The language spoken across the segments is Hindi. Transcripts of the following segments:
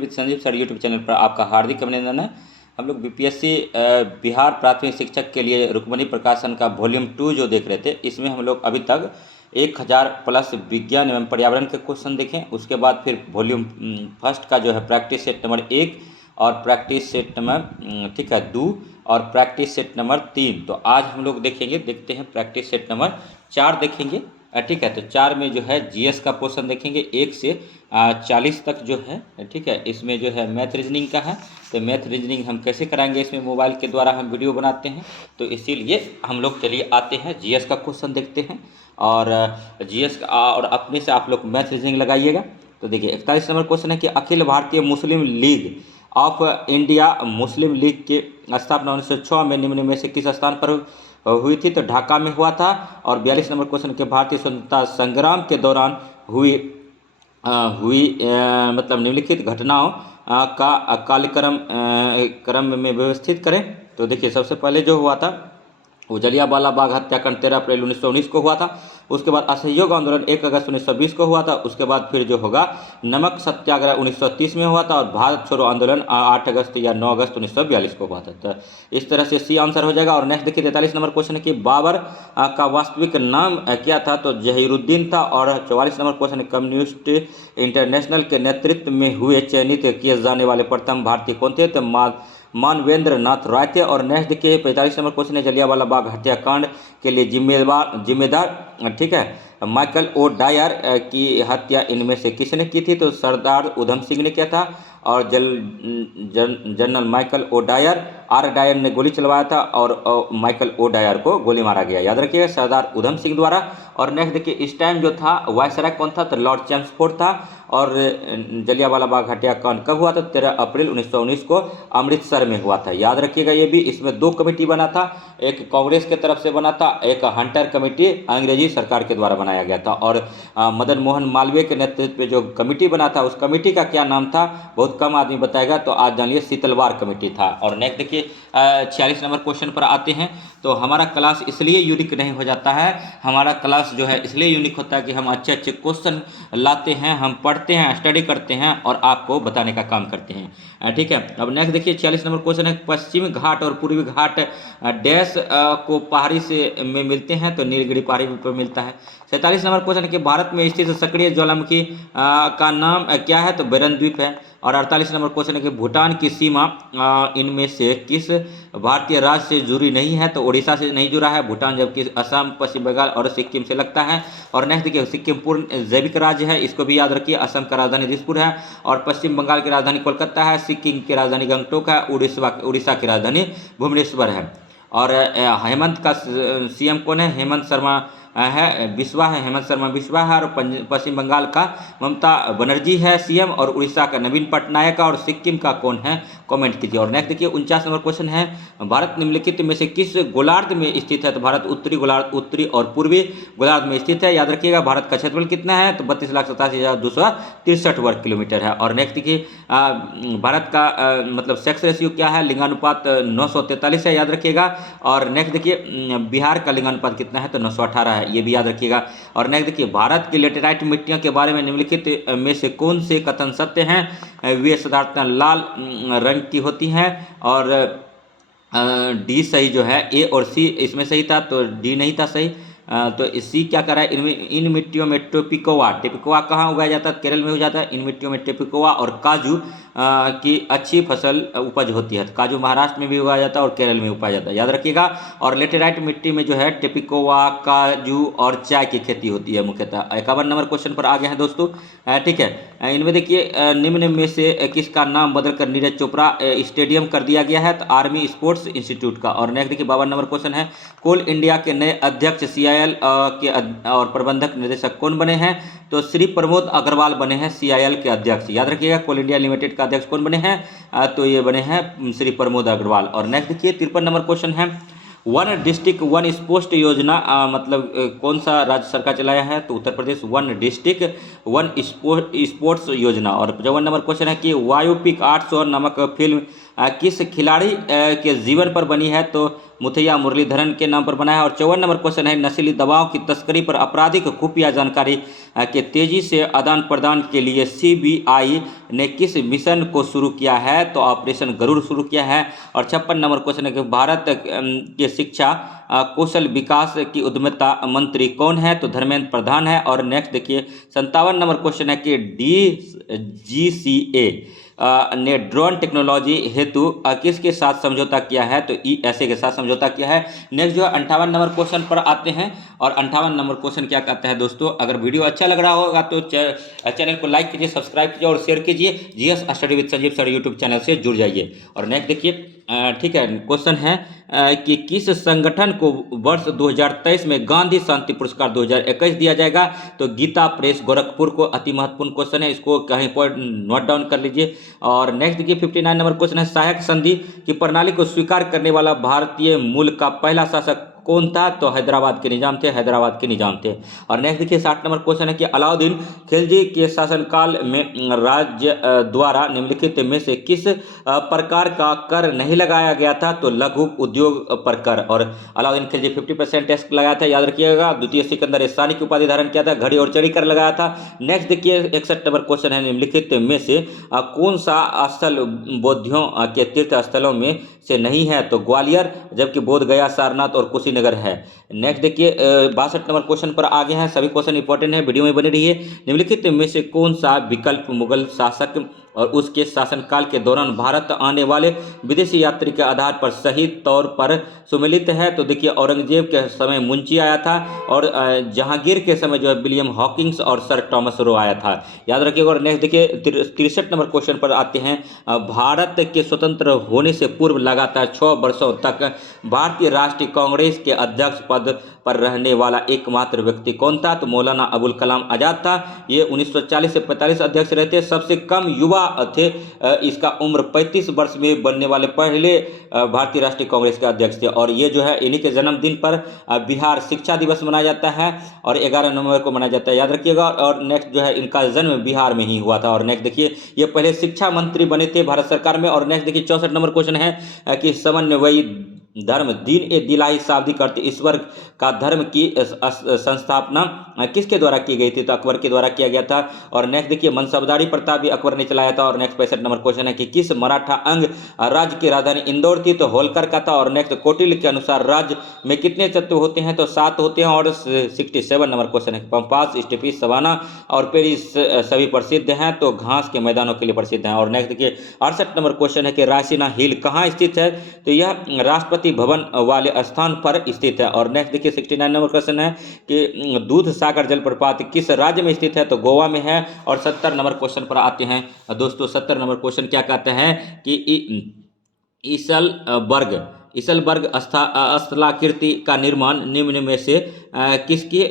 With Sanjeev sir YouTube channel पर आपका हार्दिक अभिनंदन है। हम लोग बीपीएससी बिहार प्राथमिक शिक्षक के लिए रुक्मणी प्रकाशन का वॉल्यूम 2 जो देख रहे थे, इसमें हम लोग अभी तक 1000 प्लस विज्ञान एवं पर्यावरण के क्वेश्चन देखें। उसके बाद फिर वॉल्यूम फर्स्ट का जो है प्रैक्टिस सेट नंबर 1 और प्रैक्टिस सेट नंबर ठीक है 2 और प्रैक्टिस सेट नंबर 3। तो आज हम लोग देखते हैं प्रैक्टिस सेट नंबर 4 देखेंगे। ठीक है, तो 4 में जो है जीएस का पोर्शन देखेंगे 1 से 40 तक जो है। ठीक है, इसमें जो है मैथ रीजनिंग का है। तो मैथ रीजनिंग हम कैसे कराएंगे, इसमें मोबाइल के द्वारा हम वीडियो बनाते हैं, तो इसीलिए हम लोग चलिए आते हैं जीएस का क्वेश्चन देखते हैं। और जीएस का और अपने से आप लोग मैथ रीजनिंग लगाइएगा। तो देखिए 41 नंबर क्वेश्चन है कि Akhil Bharatiya Muslim League of India Muslim League के स्थापना 1906 में निम्न में से किस स्थान पर हुई थी? तो ढाका में हुआ था। और 42 नंबर क्वेश्चन के भारतीय स्वतंत्रता संग्राम के दौरान हुई मतलब निम्नलिखित घटनाओं का क्रम में व्यवस्थित करें। तो देखिए सबसे पहले जो हुआ था वो जलियांवाला बाग हत्याकांड 13 अप्रैल 1919 को हुआ था। उसके बाद असहयोग आंदोलन 1 अगस्त 1920 को हुआ था। उसके बाद फिर जो होगा नमक सत्याग्रह 1930 में हुआ था। और भारत छोड़ो आंदोलन 8 अगस्त या 9 अगस्त 1942 को हुआ था। तो इस तरह से सी आंसर हो जाएगा। और नेक्स्ट देखिए 43 नंबर क्वेश्चन है कि बाबर का वास्तविक नाम क्या था? तो जहीरुद्दीन था। और 44 नंबर क्वेश्चन है कम्युनिस्ट इंटरनेशनल के नेतृत्व में हुए चयनित किए जाने वाले प्रथम भारतीय कौन थे? तो मानवेंद्र नाथ राय थे। और नेक्स्ट देखिए 45 नंबर क्वेश्चन है जलियांवाला बाग हत्याकांड के लिए जिम्मेदार ठीक है माइकल ओ डायर की हत्या इनमें से किसने की थी? तो सरदार उधम सिंह ने किया था। और general Michael O'Dwyer Dwyer ने गोली चलवाया था और माइकल ओ डायर को गोली मारा गया, याद रखिएगा, सरदार उधम सिंह द्वारा। और नेक्स्ट देखिए इस टाइम जो था वायसराय कौन था? तो लॉर्ड चैम्सफोर्ड था। और जलियांवाला बाग हत्याकांड कब हुआ था? 13 अप्रैल 1919 को अमृतसर में हुआ था, याद रखिएगा। ये भी इसमें 2 कमेटी बना था, एक कांग्रेस के तरफ से बना था, एक हंटर कमेटी अंग्रेजी सरकार के द्वारा बनाया गया था। और मदन मोहन मालवीय के नेतृत्व में जो कमेटी बना था उस कमेटी का क्या नाम था? बहुत कम आदमी बताएगा, तो आज जानिए शीतलवार कमेटी था। और नेक्स्ट देखिए 46 नंबर क्वेश्चन पर आते हैं। तो हमारा क्लास इसलिए यूनिक नहीं हो जाता है, हमारा क्लास जो है इसलिए यूनिक होता है कि हम अच्छे अच्छे क्वेश्चन लाते हैं, हम पढ़ते हैं, स्टडी करते हैं और आपको बताने का काम करते हैं। ठीक है, अब नेक्स्ट देखिए 46 नंबर क्वेश्चन है पश्चिमी घाट और पूर्वी घाट डैश को पहाड़ी से में मिलते हैं? तो नीलगिरी पहाड़ी पर मिलता है। 47 नंबर क्वेश्चन है कि भारत में स्थित सक्रिय ज्वालामुखी का नाम क्या है? तो बेरन द्वीप है। और 48 नंबर क्वेश्चन है कि भूटान की सीमा इनमें से किस भारतीय राज्य से जुड़ी नहीं है? तो उड़ीसा से नहीं जुड़ा है भूटान, जबकि असम, पश्चिम बंगाल और सिक्किम से लगता है। और नेक्स्ट देखिए सिक्किम पूर्ण जैविक राज्य है, इसको भी याद रखिए। असम का राजधानी दिसपुर है और पश्चिम बंगाल की राजधानी कोलकाता है, सिक्किम की राजधानी गंगटोक है, उड़ीसा की राजधानी भुवनेश्वर है। और हेमंत का सीएम कौन है? हेमंत शर्मा है बिस्वा है, हेमंत शर्मा बिस्वा है। और पश्चिम बंगाल का ममता बनर्जी है सीएम। और उड़ीसा का नवीन पटनायक। और सिक्किम का कौन है? कमेंट कीजिए। और नेक्स्ट देखिए 49 नंबर क्वेश्चन है भारत निम्नलिखित में से किस गोलार्ध में स्थित है? तो भारत उत्तरी गोलार्ध, उत्तरी और पूर्वी गोलार्ध में स्थित है, याद रखिएगा। भारत का क्षेत्रफल कितना है? तो 32,87,263 वर्ग किलोमीटर है। और नेक्स्ट देखिए भारत का मतलब सेक्स रेशियो क्या है? लिंगानुपात 943 है, याद रखिएगा। और नेक्स्ट देखिए बिहार का लिंगानुपात कितना है? तो 918 है, ये भी याद रखिएगा। और नेक्स्ट देखिए भारत की लेटेराइट मिट्टियों के बारे में निम्नलिखित में से कौन से कथन सत्य हैं? वे साधारणतः लाल रंग की होती हैं। और डी सही जो है, ए और सी इसमें सही था, तो डी नहीं था सही। तो सी क्या कर रहा है? इन मिट्टियों में टेपिकोआ कहाँ उगाया जाता है? केरल में हो जाता है। इन मिट्टियों में टेपिकोआ और काजू की अच्छी फसल उपज होती है। काजू महाराष्ट्र में भी उगाया जाता है और केरल में उगाया जाता है, याद रखिएगा। और लेटेराइट मिट्टी में जो है टेपिकोआ, काजू और चाय की खेती होती है मुख्यतः। 51 नंबर क्वेश्चन पर आ गए हैं दोस्तों। ठीक है, इनमें देखिए निम्न में से किसका नाम बदलकर नीरज चोपड़ा स्टेडियम कर दिया गया है? तो आर्मी स्पोर्ट्स इंस्टीट्यूट का। और नेक्स्ट देखिए 52 नंबर क्वेश्चन है कोल इंडिया के नए अध्यक्ष CIL के और प्रबंधक निदेशक कौन बने हैं? तो श्री प्रमोद अग्रवाल बने हैं CIL के अध्यक्ष, याद रखिएगा। कोल इंडिया लिमिटेड का अध्यक्ष कौन बने हैं? तो ये बने हैं श्री प्रमोद अग्रवाल। और नेक्स्ट देखिए 53 नंबर क्वेश्चन है वन डिस्ट्रिक्ट वन स्पोर्ट्स योजना मतलब कौन सा राज्य सरकार चलाया है? तो Uttar Pradesh. One district one sports योजना। और 55 नंबर क्वेश्चन है कि वायोपिक 800 नामक फिल्म किस खिलाड़ी के जीवन पर बनी है? तो मुथैया मुरलीधरन के नाम पर बना है। और 54 नंबर क्वेश्चन है, नशीली दवाओं की तस्करी पर आपराधिक खुफिया जानकारी के तेजी से आदान प्रदान के लिए सीबीआई ने किस मिशन को शुरू किया है? तो ऑपरेशन गरुड़ शुरू किया है। और 56 नंबर क्वेश्चन है कि भारत के शिक्षा कौशल विकास की उद्यमिता मंत्री कौन है? तो धर्मेंद्र प्रधान है। और नेक्स्ट देखिए 57 नंबर क्वेश्चन है कि DGCA ने ड्रोन टेक्नोलॉजी हेतु किसके साथ समझौता किया है? तो ESA के साथ समझौता किया है। नेक्स्ट जो है 58 नंबर क्वेश्चन पर आते हैं। और 58 नंबर क्वेश्चन क्या कहता है दोस्तों, अगर वीडियो अच्छा लग रहा होगा तो चैनल को लाइक कीजिए, सब्सक्राइब कीजिए और शेयर कीजिए। GS study with Sanjeev sir YouTube channel से जुड़ जाइए। और नेक्स्ट देखिए ठीक है, क्वेश्चन है कि किस संगठन को वर्ष 2023 में गांधी शांति पुरस्कार 2021 दिया जाएगा? तो गीता प्रेस गोरखपुर को। अति महत्वपूर्ण क्वेश्चन है, इसको कहीं पर नोट डाउन कर लीजिए। और नेक्स्ट देखिए 59 नंबर क्वेश्चन है, सहायक संधि की प्रणाली को स्वीकार करने वाला भारतीय मूल का पहला शासक कौन था? तो हैदराबाद के निजाम थे, हैदराबाद के निजाम थे। और नेक्स्ट देखिए 60 नंबर क्वेश्चन है कि अलाउद्दीन खिलजी के शासनकाल में राज्य द्वारा निम्नलिखित में से किस प्रकार का कर नहीं लगाया गया था? तो लघु उद्योग पर कर। और अलाउद्दीन खिलजी 50% टैक्स लगाया था, याद रखिएगा। द्वितीय सिकंदर स्थानी की उपाधि धारण किया था, घड़ी और चढ़ी कर लगाया था। नेक्स्ट देखिए 61 नंबर क्वेश्चन है, निम्नलिखित में से कौन सा स्थल बौद्धियों के तीर्थ स्थलों में से नहीं है? तो ग्वालियर, जबकि बोध गया, सारनाथ और कुशीनगर है। नेक्स्ट देखिए 62 नंबर क्वेश्चन पर आगे हैं, सभी क्वेश्चन इंपॉर्टेंट है, वीडियो में बने रहिए। निम्नलिखित में से कौन सा विकल्प मुगल शासक और उसके शासनकाल के दौरान भारत आने वाले विदेशी यात्री के आधार पर सही तौर पर सुमेलित है? तो देखिए औरंगजेब के समय मुंशी आया था, और जहांगीर के समय जो है विलियम हॉकिंस और सर टॉमस रो आया था, याद रखिएगा। और नेक्स्ट देखिए 63 नंबर क्वेश्चन पर आते हैं, भारत के स्वतंत्र होने से पूर्व लगातार 6 वर्षों तक भारतीय राष्ट्रीय कांग्रेस के अध्यक्ष पद पर रहने वाला एकमात्र व्यक्ति कौन था? तो मौलाना अबुल कलाम आजाद था। ये 1940 से 45 अध्यक्ष रहते, सबसे कम युवा थे। इसका उम्र 35 वर्ष में बनने वाले पहले भारतीय राष्ट्रीय कांग्रेस के अध्यक्ष थे। और ये जो है इन्हीं के जन्मदिन पर बिहार शिक्षा दिवस मनाया जाता है, और 11 नवंबर को मनाया जाता है, याद रखिएगा। और नेक्स्ट जो है इनका जन्म बिहार में ही हुआ था। और नेक्स्ट देखिए ये पहले शिक्षा मंत्री बने थे भारत सरकार में। और नेक्स्ट देखिए 64 नंबर क्वेश्चन है कि समन्वयी धर्म दीन ए दिलाही शाब्दिक अर्थ ईश्वर का धर्म की संस्थापना किसके द्वारा की गई थी? तो अकबर के द्वारा किया गया था। और नेक्स्ट देखिए मनसबदारी प्रथा भी अकबर ने चलाया था। और नेक्स्ट 65 नंबर क्वेश्चन है कि किस मराठा अंग राज्य की राजधानी इंदौर थी? तो होलकर का था। और नेक्स्ट कौटिल्य के अनुसार राज्य में कितने तत्व होते हैं? तो 7 होते हैं। और 67 नंबर क्वेश्चन है पंपास, स्टेपी, सवाना और पेरिस सभी प्रसिद्ध हैं, तो घास के मैदानों के लिए प्रसिद्ध हैं। और नेक्स्ट देखिए 68 नंबर क्वेश्चन है कि रायसीना हिल कहाँ स्थित है? तो यह राष्ट्रपति भवन वाले स्थान पर स्थित है। और नेक्स्ट देखिए 69 नंबर क्वेश्चन है कि दूध सागर जलप्रपात किस राज्य में स्थित है? तो गोवा में है। और 70 नंबर क्वेश्चन पर आते हैं दोस्तों। 70 नंबर क्वेश्चन क्या कहते हैं कि ईसलबर्ग स्थलाकृति का निर्माण निम्न में से किसके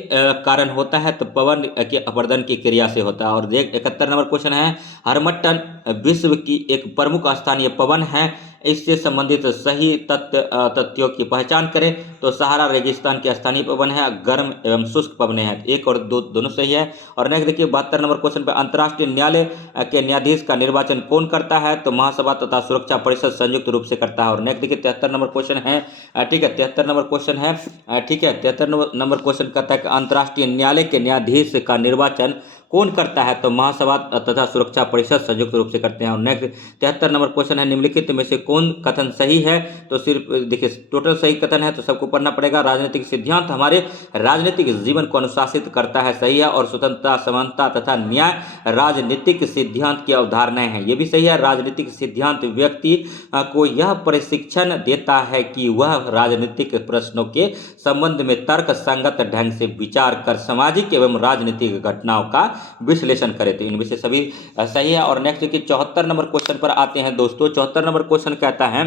कारण होता है? तो पवन के अपरदन की क्रिया से होता है। और 71 नंबर क्वेश्चन है, हरमट्टन विश्व की एक प्रमुख स्थानीय पवन है, इससे संबंधित सही तथ्यों की पहचान करें। तो सहारा रेगिस्तान के स्थानीय पवन है, गर्म एवं शुष्क पवने हैं। 1 और 2 दोनों सही है। और नेक्स्ट देखिए 72 नंबर क्वेश्चन पर अंतर्राष्ट्रीय न्यायालय के न्यायाधीश का निर्वाचन कौन करता है? तो महासभा तथा सुरक्षा परिषद संयुक्त रूप से करता है। और नेक्स्ट देखिए 73 नंबर क्वेश्चन है, ठीक है 73 नंबर क्वेश्चन है, ठीक है 73 नंबर क्वेश्चन कहता है कि अंतर्राष्ट्रीय न्यायालय के न्यायाधीश का निर्वाचन कौन करता है? तो महासभा तथा सुरक्षा परिषद संयुक्त रूप से करते हैं। और नेक्स्ट 73 नंबर क्वेश्चन है, निम्नलिखित में से कौन कथन सही है? तो सिर्फ देखिए टोटल सही कथन है, तो सबको पढ़ना पड़ेगा। राजनीतिक सिद्धांत हमारे राजनीतिक जीवन को अनुशासित करता है, सही है। और स्वतंत्रता, समानता तथा न्याय राजनीतिक सिद्धांत की अवधारणाएं हैं, ये भी सही है। राजनीतिक सिद्धांत व्यक्ति को यह प्रशिक्षण देता है कि वह राजनीतिक प्रश्नों के संबंध में तर्क संगत ढंग से विचार कर सामाजिक एवं राजनीतिक घटनाओं का विश्लेषण करे। तो इनमें से सभी सही है। और नेक्स्ट देखिए 74 नंबर क्वेश्चन पर आते हैं दोस्तों। 74 नंबर क्वेश्चन कहता है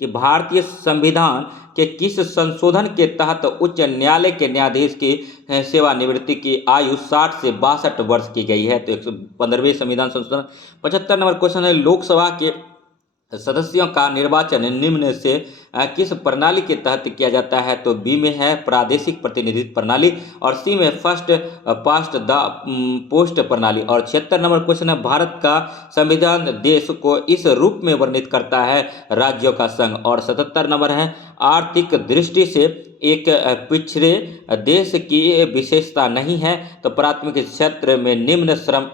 कि भारतीय संविधान के किस संशोधन के तहत उच्च न्यायालय के न्यायाधीश की सेवानिवृत्ति की आयु 60 से 62 वर्ष की गई है? तो 115वें संविधान संशोधन। 75 नंबर क्वेश्चन है, लोकसभा के सदस्यों का निर्वाचन निम्न से किस प्रणाली के तहत किया जाता है? तो बी में है प्रादेशिक प्रतिनिधित्व प्रणाली और सी में फर्स्ट पास्ट द पोस्ट प्रणाली। और 76 नंबर क्वेश्चन है, भारत का संविधान देश को इस रूप में वर्णित करता है, राज्यों का संघ। और 77 नंबर है, आर्थिक दृष्टि से एक पिछड़े देश की विशेषता नहीं है, तो प्राथमिक क्षेत्र में निम्न श्रम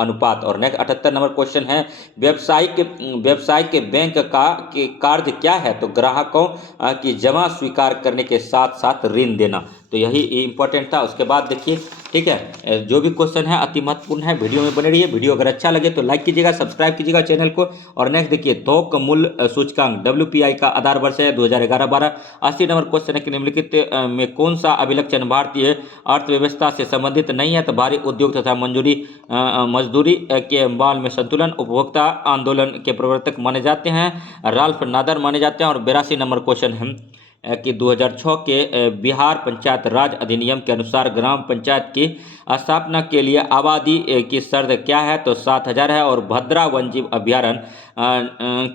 अनुपात। और नेक्स्ट 78 नंबर क्वेश्चन है, व्यवसाय के बैंक का के कार्य क्या है? तो ग्राहकों की जमा स्वीकार करने के साथ साथ ऋण देना। तो यही इंपॉर्टेंट था। उसके बाद देखिए, ठीक है, जो भी क्वेश्चन है अति महत्वपूर्ण है, वीडियो में बने रहिए। वीडियो अगर अच्छा लगे तो लाइक कीजिएगा, सब्सक्राइब कीजिएगा चैनल को। और नेक्स्ट देखिए, थोक मूल्य सूचकांक WPI का आधार वर्ष है 2011-12। 80 नंबर क्वेश्चन है कि निम्नलिखित में कौन सा अभिलक्षण भारतीय अर्थव्यवस्था से संबंधित नहीं है? तो भारी उद्योग तथा मजदूरी के माल में संतुलन, उपभोक्ता आंदोलन के प्रवर्तक माने जाते हैं, राल्फ नादर माने जाते हैं। और 82 नंबर क्वेश्चन है कि 2006 के बिहार पंचायत राज अधिनियम के अनुसार ग्राम पंचायत की स्थापना के लिए आबादी की शर्त क्या है? तो 7000 है। और भद्रा वन्यजीव अभ्यारण्य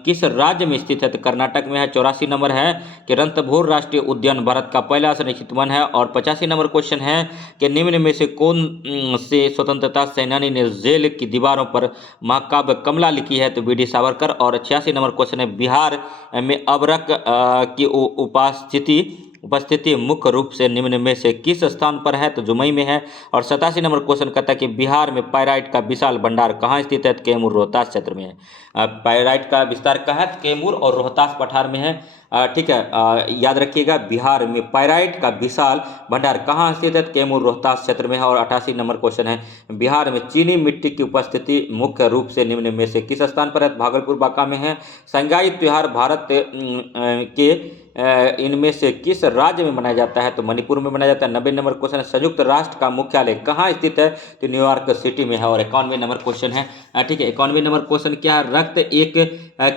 किस राज्य में स्थित है? तो कर्नाटक में है। 84 नंबर है कि रणथंभौर राष्ट्रीय उद्यान भारत का पहला संरक्षित वन है। और 85 नंबर क्वेश्चन है कि निम्न में से कौन से स्वतंत्रता सेनानी ने जेल की दीवारों पर महाकाव्य कमला लिखी है? तो BD सावरकर। और 86 नंबर क्वेश्चन है, बिहार में अबरक की उपस्थिति मुख्य रूप से निम्न में से किस स्थान पर है? तो जमुई में है। और 87 नंबर क्वेश्चन कहता है कि बिहार में पाइराइट का विशाल भंडार कहाँ स्थित है? कैमूर रोहतास क्षेत्र में है। पाइराइट का विस्तार कहाँ है? कैमूर और रोहतास पठार में है। ठीक है, याद रखिएगा, बिहार में पाइराइट का विशाल भंडार कहाँ स्थित है? कैमूर रोहतास क्षेत्र में है। और 88 नंबर क्वेश्चन है, बिहार में चीनी मिट्टी की उपस्थिति मुख्य रूप से निम्न में से किस स्थान पर है? भागलपुर बांका में है। संगाई त्योहार भारत के इनमें से किस राज्य में मनाया जाता है? तो मणिपुर में मनाया जाता है। 90 नंबर क्वेश्चन है, संयुक्त राष्ट्र का मुख्यालय कहाँ स्थित है? तो न्यूयॉर्क सिटी में है। और 91 नंबर क्वेश्चन है, ठीक है, 91 नंबर क्वेश्चन क्या है, रक्त एक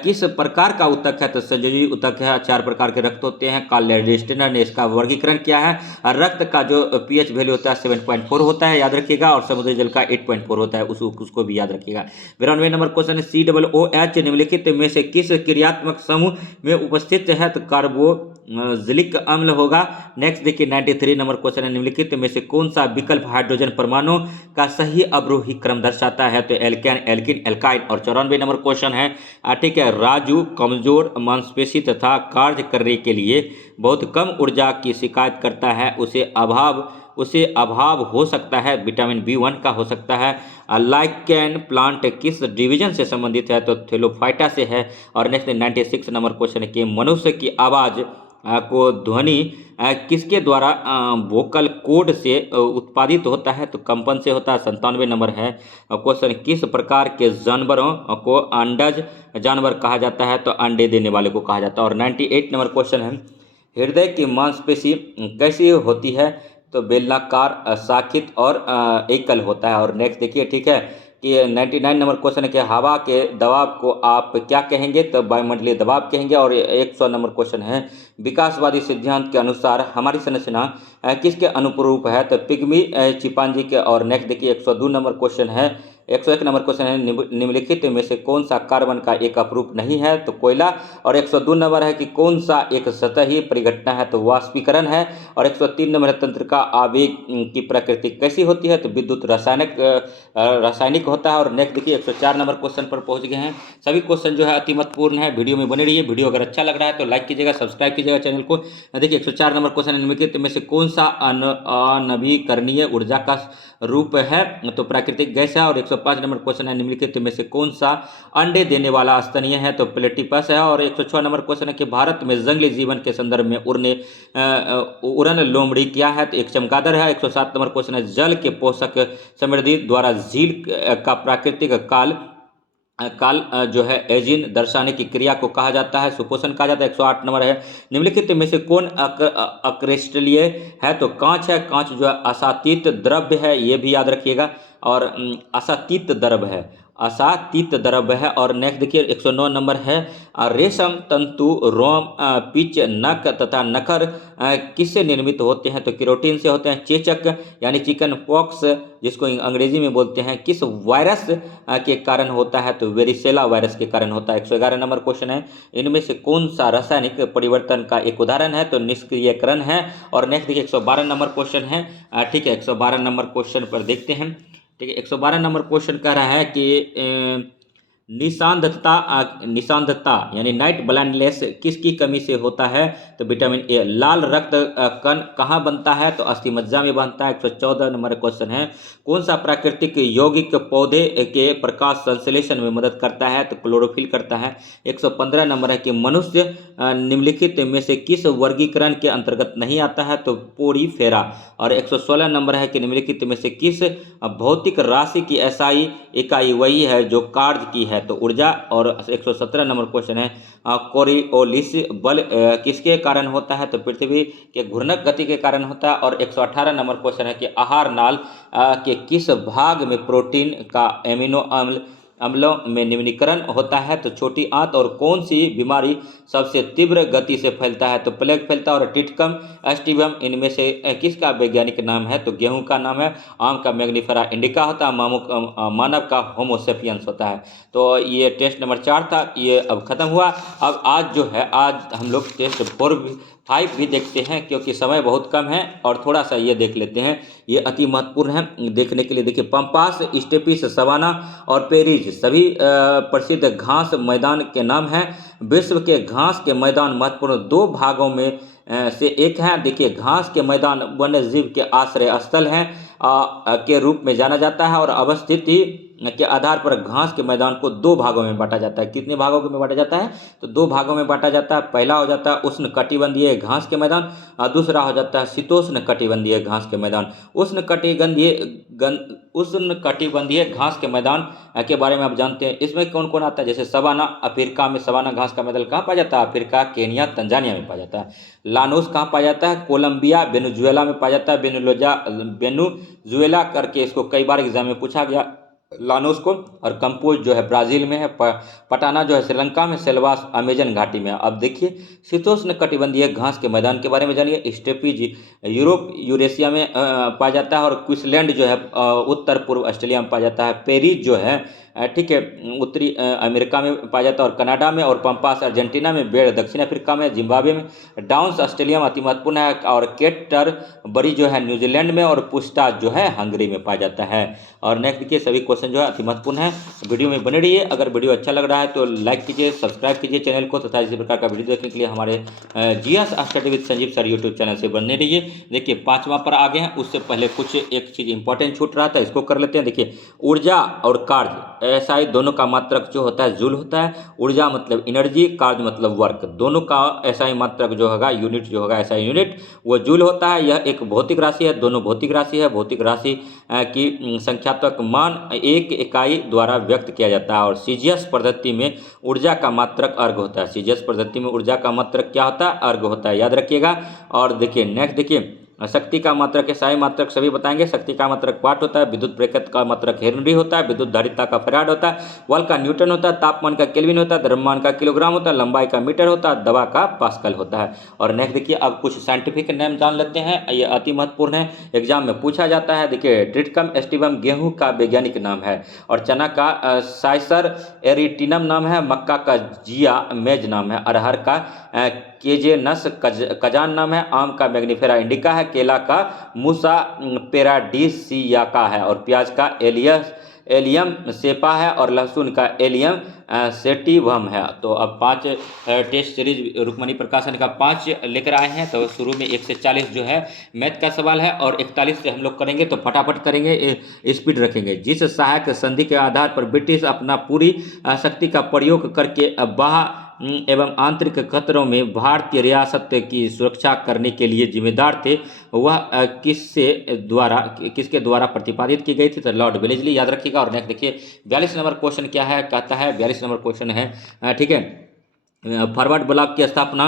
किस प्रकार का ऊतक है? तो संयोजी ऊतक है। 4 प्रकार के रक्त होते हैं। कार्ल लिस्टनर ने इसका वर्गीकरण किया है। रक्त का जो pH वैल्यू होता है 7.4 होता है, याद रखिएगा। और समुद्री जल का 8.4 होता है, उसको भी याद रखिएगा। 92 नंबर क्वेश्चन है, COOH निम्नलिखित में से किस क्रियात्मक समूह में उपस्थित है? तो कार्बोक्सिलिक अम्ल होगा। नेक्स्ट देखिए, 93 नंबर क्वेश्चन है, निम्नलिखित में से कौन सा विकल्प हाइड्रोजन परमाणु का सही अवरोही क्रम दर्शाता है? तो एल्केन, एल्किन, एल्काइन। और 94 नंबर क्वेश्चन है, ठीक है, राजू कमजोर मांसपेशी तथा कार्य करने के लिए बहुत कम ऊर्जा की शिकायत करता है, उसे अभाव हो सकता है? विटामिन B1 का हो सकता है। लाइकेन प्लांट किस डिवीजन से संबंधित है? तो थैलोफाइटा से है। और नेक्स्ट 96 नंबर क्वेश्चन है कि मनुष्य की आवाज़ को ध्वनि किसके द्वारा वोकल कोड से उत्पादित होता है? तो कंपन से होता है। 97 नंबर है क्वेश्चन, किस प्रकार के जानवरों को अंडज जानवर कहा जाता है? तो अंडे देने वाले को कहा जाता है। और 98 नंबर क्वेश्चन है, हृदय की मांसपेशी कैसी होती है? तो बेलनाकार, शाखित और एकल होता है। और नेक्स्ट देखिए, ठीक है, कि 99 नंबर क्वेश्चन है कि हवा के दबाव को आप क्या कहेंगे? तो वायुमंडलीय दबाव कहेंगे। और 100 नंबर क्वेश्चन है, विकासवादी सिद्धांत के अनुसार हमारी संरचना किसके अनुरूप है? तो पिग्मी चिंपांजी के। और नेक्स्ट देखिए, 102 नंबर क्वेश्चन है, 101 नंबर क्वेश्चन है, निम्नलिखित में से कौन सा कार्बन का एक अपरूप नहीं है? तो कोयला। और 102 नंबर है कि कौन सा एक सतही परिघटना है? तो वाष्पीकरण है। और 103 नंबर है, तंत्र का आवेग की प्रकृति कैसी होती है? तो विद्युत रासायनिक होता है। और नेक्स्ट देखिए, 104 नंबर क्वेश्चन पर पहुंच गए हैं। सभी क्वेश्चन जो है अति महत्वपूर्ण है, वीडियो में बने रहिए। वीडियो अगर अच्छा लग रहा है तो लाइक कीजिएगा, सब्सक्राइब कीजिएगा चैनल को। देखिए, 104 नंबर क्वेश्चन निम्नलिखित में से कौन सा अनवीकरणीय ऊर्जा का रूप है? तो प्राकृतिक गैस है। और 105 नंबर क्वेश्चन है, निम्नलिखित में से कौन सा अंडे देने वाला स्तनीय है? तो प्लेटिपस है। और 106 नंबर क्वेश्चन है कि भारत में जंगली जीवन के संदर्भ में उड़न लोमड़ी क्या है? तो एक चमगादड़ है। 107 नंबर क्वेश्चन है, जल के पोषक समृद्धि द्वारा झील का प्राकृतिक काल जो है एजिन दर्शाने की क्रिया को कहा जाता है? सुपोषण कहा जाता है। 108 नंबर है, निम्नलिखित में से कौन अक्रिस्टलीय है? तो कांच है। कांच जो है असातीत द्रव्य है, ये भी याद रखिएगा। और असातीत द्रव्य है, असातीत द्रव्य है। और नेक्स्ट देखिए 109 नंबर है रेशम, तंतु, रोम, पिच, नक तथा नखर किससे निर्मित होते हैं? तो केरोटीन से होते हैं। चेचक यानी चिकन पॉक्स जिसको अंग्रेजी में बोलते हैं किस वायरस के कारण होता है? तो वेरिसेला वायरस के कारण होता है। 111 नंबर क्वेश्चन है इनमें से कौन सा रासायनिक परिवर्तन का एक उदाहरण है? तो निष्क्रियकरण है। और नेक्स्ट देखिए 112 नंबर क्वेश्चन है। ठीक है 112 नंबर क्वेश्चन पर देखते हैं। ठीक है 112 नंबर क्वेश्चन कह रहा है कि निशांतता यानी नाइट ब्लाइंडनेस किसकी कमी से होता है? तो विटामिन ए। लाल रक्त कण कहाँ बनता है? तो अस्थिमज्जा में बनता है। 114 नंबर क्वेश्चन है कौन सा प्राकृतिक यौगिक पौधे के प्रकाश संश्लेषण में मदद करता है? तो क्लोरोफिल करता है। 115 नंबर है कि मनुष्य निम्नलिखित में से किस वर्गीकरण के अंतर्गत नहीं आता है? तो पोरीफेरा। और 116 नंबर है कि निम्नलिखित में से किस भौतिक राशि की एसआई इकाई वही है जो कार्य की है? तो ऊर्जा। और 117 नंबर क्वेश्चन है कोरियोलिस बल किसके कारण होता है? तो पृथ्वी के घूर्णक गति के कारण होता है। और 118 नंबर क्वेश्चन है कि आहार नाल के किस भाग में प्रोटीन का एमिनो अम्लों में निम्नीकरण होता है? तो छोटी आंत। और कौन सी बीमारी सबसे तीव्र गति से फैलता है? तो प्लेग फैलता है। और टिटकम एस्टिवम इनमें से किसका वैज्ञानिक नाम है? तो गेहूं का नाम है। आम का मैग्नीफेरा इंडिका होता है। मानव का होमोसेपियंस होता है। तो ये टेस्ट नंबर 4 था, ये अब खत्म हुआ। अब आज जो है आज हम लोग टेस्ट 5 भी देखते हैं क्योंकि समय बहुत कम है। और थोड़ा सा ये देख लेते हैं, ये अति महत्वपूर्ण है देखने के लिए। देखिए पंपास, स्टेपिस, सवाना और पेरिज सभी प्रसिद्ध घास मैदान के नाम हैं। विश्व के घास के मैदान महत्वपूर्ण 2 भागों में से एक है। देखिए घास के मैदान वन्य जीव के आश्रय स्थल हैं के रूप में जाना जाता है। और अवस्थिति के आधार पर घास के मैदान को 2 भागों में बांटा जाता है। कितने भागों में बांटा जाता है? तो 2 भागों में बांटा जाता है। पहला हो जाता है उष्ण कटिबंधीय घास के मैदान और दूसरा हो जाता है शीतोष्ण कटिबंधीय घास के मैदान। उष्ण कटिबंधीय घास के मैदान के बारे में आप जानते हैं, इसमें कौन कौन आता है? जैसे सवाना, अफ्रीका में सवाना घास का मैदान कहाँ पाया जाता है? अफ्रीका, केनिया, तंजानिया में पाया जाता है। लानोस कहाँ पाया जाता है? कोलंबिया, वेनेजुएला में पाया जाता है। वेनेजुएला करके इसको कई बार एग्जाम में पूछा गया लानोस को। और कंपोज जो है ब्राज़ील में है। पटाना जो है श्रीलंका में। सेल्वास अमेजन घाटी में। अब देखिए शीतोष्ण कटिबंधीय घास के मैदान के बारे में जानिए। स्टेपीज यूरोप यूरेशिया में पाया जाता है। और क्वींसलैंड जो है उत्तर पूर्व ऑस्ट्रेलिया में पाया जाता है। पेरिज जो है ठीक है उत्तरी अमेरिका में पाया जाता है और कनाडा में। और पंपास अर्जेंटीना में। बेड़ दक्षिण अफ्रीका में, जिम्बाब्वे में। डाउन्स ऑस्ट्रेलिया में अति महत्वपूर्ण है। और केटर बरी जो है न्यूजीलैंड में। और पुस्टाच जो है हंगरी में पाया जाता है। और नेक्स्ट देखिए सभी क्वेश्चन जो है अति महत्वपूर्ण है। वीडियो में बने रहिए। अगर वीडियो अच्छा लग रहा है तो लाइक कीजिए, सब्सक्राइब कीजिए चैनल को तथा इसी प्रकार का वीडियो देखने के लिए हमारे GS study with Sanjeev sir YouTube channel से बने रहिए। देखिए 5वां पर आ गए हैं, उससे पहले कुछ एक चीज़ इंपॉर्टेंट छूट रहा था, इसको कर लेते हैं। देखिए ऊर्जा और कार्य एसआई दोनों का मात्रक जो होता है जूल होता है। ऊर्जा मतलब एनर्जी, कार्य मतलब वर्क, दोनों का एसआई मात्रक जो होगा यूनिट जो होगा एसआई यूनिट वो जूल होता है। यह एक भौतिक राशि है, दोनों भौतिक राशि है। भौतिक राशि की संख्यात्मक मान एक इकाई द्वारा व्यक्त किया जाता है। और सीजीएस पद्धति में ऊर्जा का मात्रक अर्घ होता है। सीजीएस पद्धति में ऊर्जा का मात्रक क्या होता है? अर्घ होता है, याद रखिएगा। और देखिए नेक्स्ट देखिए शक्ति का मात्रक है, साई मात्रक सभी बताएंगे। शक्ति का मात्रक वाट होता है। विद्युत प्रेरकत्व का मात्रक हेनरी होता है। विद्युत धारिता का फैराड होता है। बल का न्यूटन होता है। तापमान का केल्विन होता है। द्रव्यमान का किलोग्राम होता है। लंबाई का मीटर होता है। दबाव का पास्कल होता है। और नेक्स्ट देखिए अब कुछ साइंटिफिक नेम जान लेते हैं, ये अति महत्वपूर्ण है, एग्जाम में पूछा जाता है। देखिए ट्रिटिकम एस्टिवम गेहूं का वैज्ञानिक नाम है। और चना का साइसर एरिटिनम नाम है। मक्का का जिया मेज नाम है। अरहर का केजेनस कजान नाम है। आम का मैग्नीफेरा इंडिका है। केला का मूसा पेराडिसियाका है। और प्याज का एलियम सेपा है। और लहसुन का एलियम सेटिवम है। तो अब 5 टेस्ट सीरीज रुक्मणी प्रकाशन का 5 लेकर आए हैं। तो शुरू में 1 से 40 जो है मैथ का सवाल है और 41 से हम लोग करेंगे, तो फटाफट करेंगे, स्पीड रखेंगे। जिस सहायक संधि के आधार पर ब्रिटिश अपना पूरी शक्ति का प्रयोग करके बाह्य एवं आंतरिक खतरों में भारतीय रियासत की सुरक्षा करने के लिए जिम्मेदार थे, वह किसके द्वारा प्रतिपादित की गई थी? तो लॉर्ड वेलेस्ली, याद रखिएगा। और नेक्स्ट देखिए 42 नंबर क्वेश्चन क्या है, कहता है 42 नंबर क्वेश्चन है ठीक है फॉरवर्ड ब्लॉक की स्थापना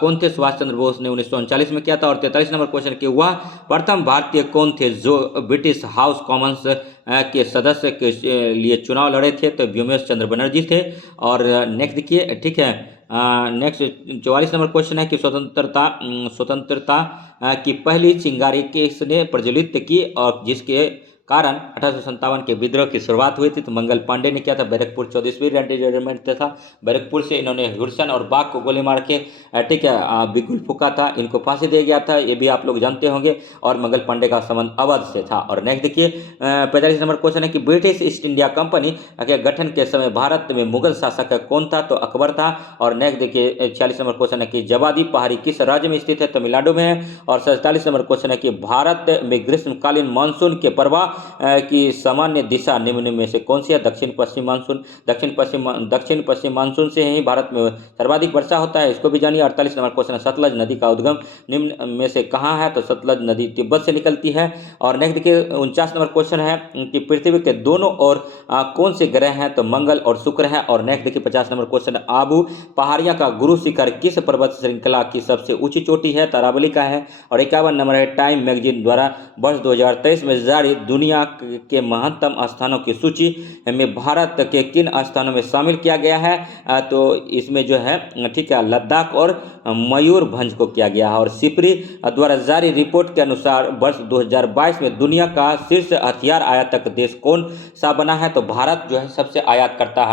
कौन थे? सुभाष चंद्र बोस ने 1939 में किया था। और 43 नंबर क्वेश्चन कि वह प्रथम भारतीय कौन थे जो ब्रिटिश हाउस कॉमन्स के सदस्य के लिए चुनाव लड़े थे? तो व्योमेश चंद्र बनर्जी थे। और नेक्स्ट देखिए, ठीक है, नेक्स्ट 44 नंबर क्वेश्चन है कि स्वतंत्रता की पहली चिंगारी किसने प्रज्वलित की और जिसके कारण 1857 के विद्रोह की शुरुआत हुई थी? तो मंगल पांडे ने किया था। बैरकपुर 24वीं रेजिमेंट था। बैरकपुर से इन्होंने हुड्सन और बाग को गोली मार के ठीक है बिल्कुल फूका था। इनको फांसी दिया गया था, ये भी आप लोग जानते होंगे। और मंगल पांडे का संबंध अवध से था। और नेक्स्ट देखिए 45 नंबर क्वेश्चन है कि ब्रिटिश ईस्ट इंडिया कंपनी के गठन के समय भारत में मुगल शासक कौन था? तो अकबर था। और नेक्स्ट देखिए 46 नंबर क्वेश्चन है कि जवादी पहाड़ी किस राज्य में स्थित है? तमिलनाडु में है। और 47 नंबर क्वेश्चन है कि भारत में ग्रीष्मकालीन मानसून के प्रवाह की सामान्य दिशा निम्न में से कौन सी है? दक्षिण पश्चिम मानसून। दक्षिण पश्चिम मानसून से ही भारत में सर्वाधिक वर्षा होता है, इसको भी जानिए। 48 नंबर क्वेश्चन है सतलज नदी का उद्गम निम्न में से कहाँ है? तो सतलज नदी तिब्बत से निकलती है। और नेक्स्ट देखिए 49 नंबर क्वेश्चन है कि पृथ्वी के दोनों ओर कौन से ग्रह हैं? तो मंगल और शुक्र है। और नेक्स्ट देखिए 50 नंबर क्वेश्चन है आबू पहाड़ियाँ का गुरु शिखर किस पर्वत श्रृंखला की सबसे ऊंची चोटी है? तो अरावली का है। और 51 नंबर है टाइम मैगजीन द्वारा वर्ष 2023 में जारी दुनिया के महत्तम स्थानों की सूची में भारत के किन स्थानों में शामिल किया गया है? तो इसमें जो है ठीक है लद्दाख और मयूरभंज को किया गया है। और सिपरी द्वारा जारी रिपोर्ट के अनुसार वर्ष 2022 में दुनिया का शीर्ष हथियार आयातक देश कौन सा बना है? तो भारत जो है सबसे आयात करता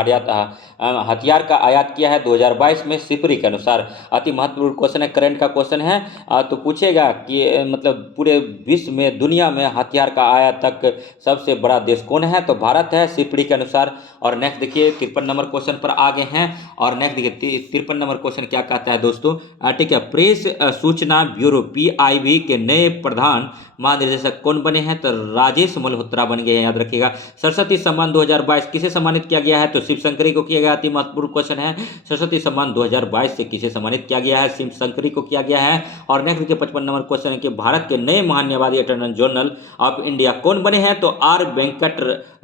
हथियार का आयात किया है 2022 में सिपरी के अनुसार। अति महत्वपूर्ण क्वेश्चन है, करंट का क्वेश्चन है। तो पूछेगा कि मतलब पूरे विश्व में दुनिया में हथियार का आयातक सबसे बड़ा देश कौन है? तो भारत है सिपरी के अनुसार। और नेक्स्ट देखिए 53 नंबर क्वेश्चन पर आगे हैं। और नेक्स्ट देखिए 53 नंबर क्वेश्चन क्या कहता है दोस्तों? ठीक है, प्रेस सूचना ब्यूरो PIB के नए प्रधान महानिदेशक कौन बने हैं? तो राजेश मल्होत्रा बन गए हैं, याद रखिएगा। सरस्वती सम्मान 2022 किसे सम्मानित किया गया है? तो शिव शंकरी को किया गया। अति महत्वपूर्ण क्वेश्चन है, सरस्वती सम्मान 2022 से किसे सम्मानित किया गया है? शिव शंकरी को किया गया है। और नेक्स्ट देखिए 55 नंबर क्वेश्चन है कि भारत के नए महान्यायवादी अटॉर्नी जनरल ऑफ इंडिया कौन बने हैं? तो R वेंकट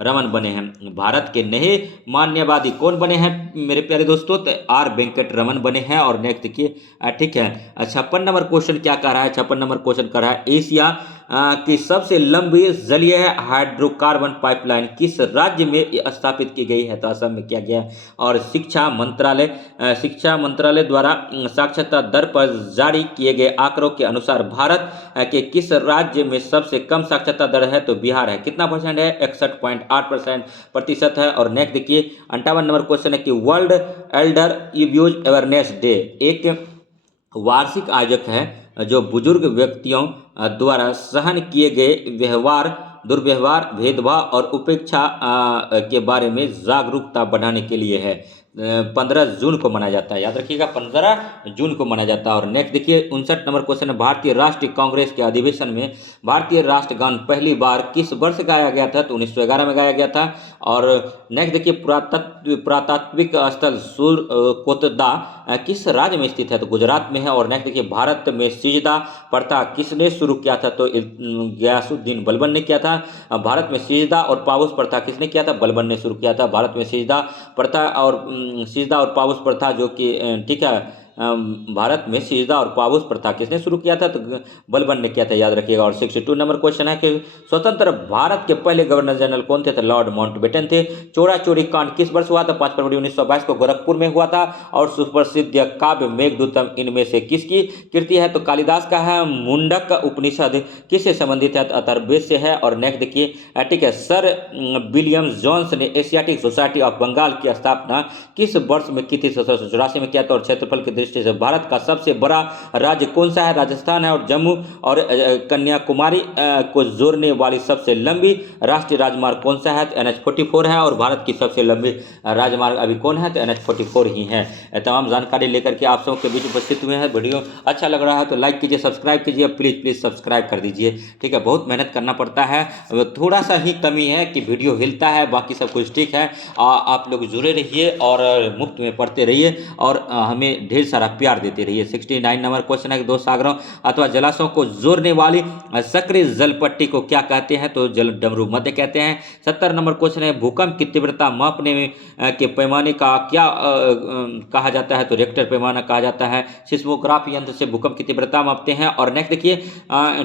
रमन बने हैं। भारत के नए मान्यवादी कौन बने हैं मेरे प्यारे दोस्तों? तो R वेंकट रमन बने हैं। और नेक्स्ट देखिए ठीक है 56 नंबर क्वेश्चन क्या कह रहा है? 56 नंबर क्वेश्चन कह रहा है एशिया की सबसे लंबी जलीय हाइड्रोकार्बन पाइपलाइन किस राज्य में स्थापित की गई है? तो असम में किया गया है। और शिक्षा मंत्रालय द्वारा साक्षरता दर पर जारी किए गए आंकड़ों के अनुसार भारत के किस राज्य में सबसे कम साक्षरता दर है? तो बिहार है। कितना परसेंट है? 61.8% है। और नेक्स्ट देखिए 58 नंबर क्वेश्चन है कि world Elder abuse awareness day एक वार्षिक आयोजक है जो बुजुर्ग व्यक्तियों द्वारा सहन किए गए दुर्व्यवहार, भेदभाव और उपेक्षा के बारे में जागरूकता बढ़ाने के लिए है। 15 जून को मनाया जाता है, याद रखिएगा 15 जून को मनाया जाता है। और नेक्स्ट देखिए 59 नंबर क्वेश्चन है भारतीय राष्ट्रीय कांग्रेस के अधिवेशन में भारतीय राष्ट्रगान पहली बार किस वर्ष गाया गया था? तो 1911 में गाया गया था। और नेक्स्ट देखिए पुरातात्विक स्थल सुरकोतदा किस राज्य में स्थित है? तो गुजरात में है। और नेक्स्ट देखिए भारत में सिजदा प्रथा किसने शुरू किया था? तो गयासुद्दीन बलबन ने किया था। भारत में सिजदा और पाउस प्रथा किसने किया था? बलबन ने शुरू किया था। भारत में सिजदा और पाउस प्रथा जो कि ठीक है भारत में सिजदा और पाउस प्रथा किसने शुरू किया था? तो बलबन ने किया था, याद रखिएगा। और 62 नंबर क्वेश्चन है कि स्वतंत्र भारत के पहले गवर्नर जनरल कौन थे? तो लॉर्ड माउंटबेटन थे। चोरा चोरी कांड किस वर्ष हुआ था? 5 फरवरी 1922 को गोरखपुर में हुआ था। और सुप्रसिद्ध काव्य मेघदूतम इनमें से किसकी कृति है? तो कालिदास का है। मुंडक उपनिषद किससे संबंधित है? तो अथर्ववेद से है। और नेक्स्ट देखिए ठीक है सर विलियम जोन्स ने एशियाटिक सोसाइटी ऑफ बंगाल की स्थापना किस वर्ष में की थी? 1784 में किया था। और क्षेत्रफल के दृष्टि से भारत का सबसे बड़ा राज्य कौन सा है? राजस्थान है। और जम्मू और कन्याकुमारी को जोड़ने वाली सबसे लंबी राष्ट्रीय राजमार्ग कौन सा है? तो NH44 है। और भारत की सबसे लंबी राजमार्ग अभी कौन है? तो NH44 ही है। तमाम जानकारी लेकर के आप सबके बीच उपस्थित हुए हैं। वीडियो अच्छा लग रहा है तो लाइक कीजिए, सब्सक्राइब कीजिए, प्लीज़ सब्सक्राइब कर दीजिए। ठीक है, बहुत मेहनत करना पड़ता है, थोड़ा सा ही कमी है कि वीडियो हिलता है, बाकी सब कुछ ठीक है। आप लोग जुड़े रहिए और मुफ्त में पढ़ते रहिए और हमें ढेर सारा प्यार देते रहिए। 69 नंबर क्वेश्चन है कि दो सागरों अथवा जलाशयों को जोड़ने वाली सक्रिय जलपट्टी को क्या कहते हैं? तो जल डमरू मध्य कहते हैं। 70 नंबर क्वेश्चन है भूकंप की तीव्रता मापने में के पैमाने का क्या कहा जाता है? तो रिक्टर पैमाना कहा जाता है। सिस्मोग्राफ यंत्र से भूकंप की तीव्रता मापते हैं। और नेक्स्ट देखिए,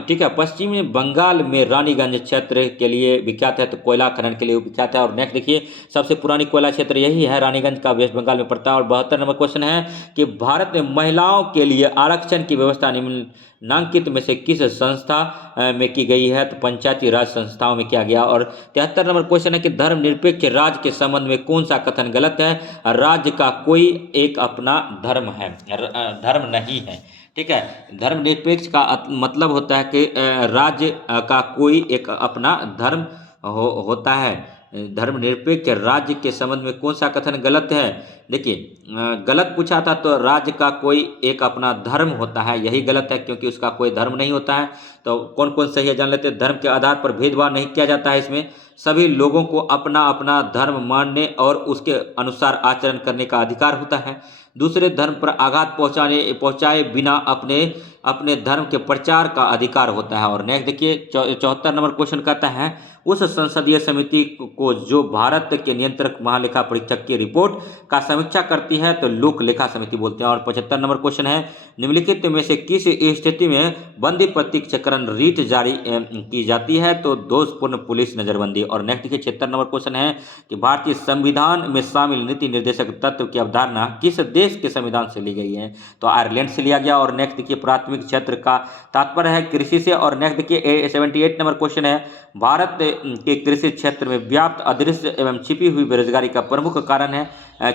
ठीक है, पश्चिमी बंगाल में रानीगंज क्षेत्र के लिए विख्यात है, तो कोयला खनन के लिए विख्यात है। और नेक्स्ट देखिए, सबसे पुरानी कोयला क्षेत्र यही है, रानीगंज का, वेस्ट बंगाल में पड़ता है। और 72 नंबर क्वेश्चन है कि भारत में महिलाओं के लिए आरक्षण की व्यवस्था निम्नलिखित में से किस संस्था में की गई है? तो पंचायती राज संस्थाओं में किया गया। और 73 नंबर क्वेश्चन है कि धर्मनिरपेक्ष राज्य के संबंध में कौन सा कथन गलत है? राज्य का कोई एक अपना धर्म है, धर्म नहीं है। ठीक है, धर्मनिरपेक्ष का मतलब होता है कि राज्य का कोई एक अपना धर्म होता है। धर्मनिरपेक्ष राज्य के संबंध में कौन सा कथन गलत है? देखिए, गलत पूछा था तो राज्य का कोई एक अपना धर्म होता है, यही गलत है, क्योंकि उसका कोई धर्म नहीं होता है। तो कौन कौन सही है जान लेते हैं। धर्म के आधार पर भेदभाव नहीं किया जाता है, इसमें सभी लोगों को अपना अपना धर्म मानने और उसके अनुसार आचरण करने का अधिकार होता है। दूसरे धर्म पर आघात पहुंचाए बिना अपने धर्म के प्रचार का अधिकार होता है। और नेक्स्ट देखिए, 74 नंबर क्वेश्चन कहता है उस संसदीय समिति को जो भारत के नियंत्रक महालेखा परीक्षक की रिपोर्ट का समीक्षा करती है, तो लोक लेखा समिति बोलते हैं। और 75 नंबर क्वेश्चन है निम्नलिखित में से किस स्थिति में बंदी प्रत्यक्षकरण रीट जारी की जाती है? तो दोषपूर्ण पुलिस नजरबंदी। और नेक्स्ट देखिए, 76 नंबर क्वेश्चन है कि भारतीय संविधान में शामिल नीति निर्देशक तत्व की अवधारणा किस देश के संविधान से ली गई है? तो आयरलैंड से लिया गया। और नेक्स्ट देखिए, प्राथमिक क्षेत्र का तात्पर्य है कृषि से। और नेक्स्ट देखिए, 78 नंबर क्वेश्चन है भारत के कृषि क्षेत्र में व्याप्त अदृश्य एवं छिपी हुई बेरोजगारी का प्रमुख कारण है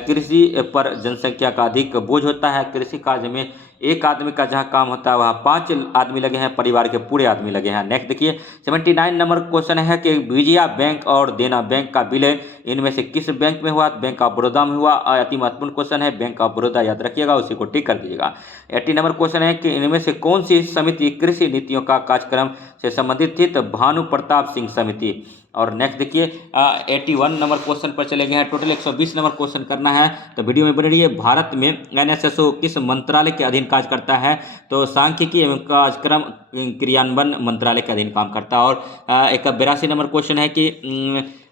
कृषि पर जनसंख्या का अधिक बोझ होता है। कृषि कार्य में एक आदमी का जहां काम होता है वहां 5 आदमी लगे हैं, परिवार के पूरे आदमी लगे हैं। नेक्स्ट देखिए, 79 नंबर क्वेश्चन है कि विजया बैंक और देना बैंक का विलय इनमें से किस बैंक में हुआ? बैंक ऑफ बड़ौदा में हुआ। अति महत्वपूर्ण क्वेश्चन है, बैंक ऑफ बड़ौदा याद रखिएगा, उसी को टिक कर दीजिएगा। 80 नंबर क्वेश्चन है कि इनमें से कौन सी समिति कृषि नीतियों का कार्यक्रम से संबंधित थी? तो भानु प्रताप सिंह समिति। और नेक्स्ट देखिए, 81 नंबर क्वेश्चन पर चले गए हैं। टोटल 120 नंबर क्वेश्चन करना है, तो वीडियो में बने रहिए। भारत में एनएसएसओ किस मंत्रालय के अधीन कार्य करता है? तो सांख्यिकी एवं कार्यक्रम क्रियान्वयन मंत्रालय के अधीन काम करता है। और 82 नंबर क्वेश्चन है कि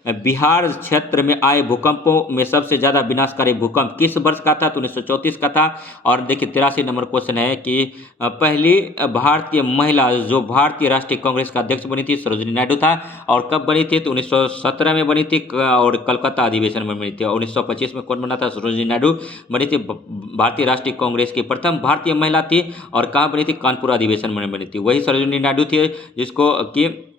बिहार क्षेत्र में आए भूकंपों में सबसे ज़्यादा विनाशकारी भूकंप किस वर्ष का था? तो 1934 का था। और देखिए, 83 नंबर क्वेश्चन है कि पहली भारतीय महिला जो भारतीय राष्ट्रीय कांग्रेस का अध्यक्ष बनी थी, सरोजिनी नायडू था। और कब बनी थी? तो 1917 में बनी थी और कलकत्ता अधिवेशन में बनी थी। और 1925 में कौन बना था? सरोजिनी नायडू बनी थी, भारतीय राष्ट्रीय कांग्रेस की प्रथम भारतीय महिला थी। और कहाँ बनी थी? कानपुर अधिवेशन में बनी थी, वही सरोजिनी नायडू थी जिसको कि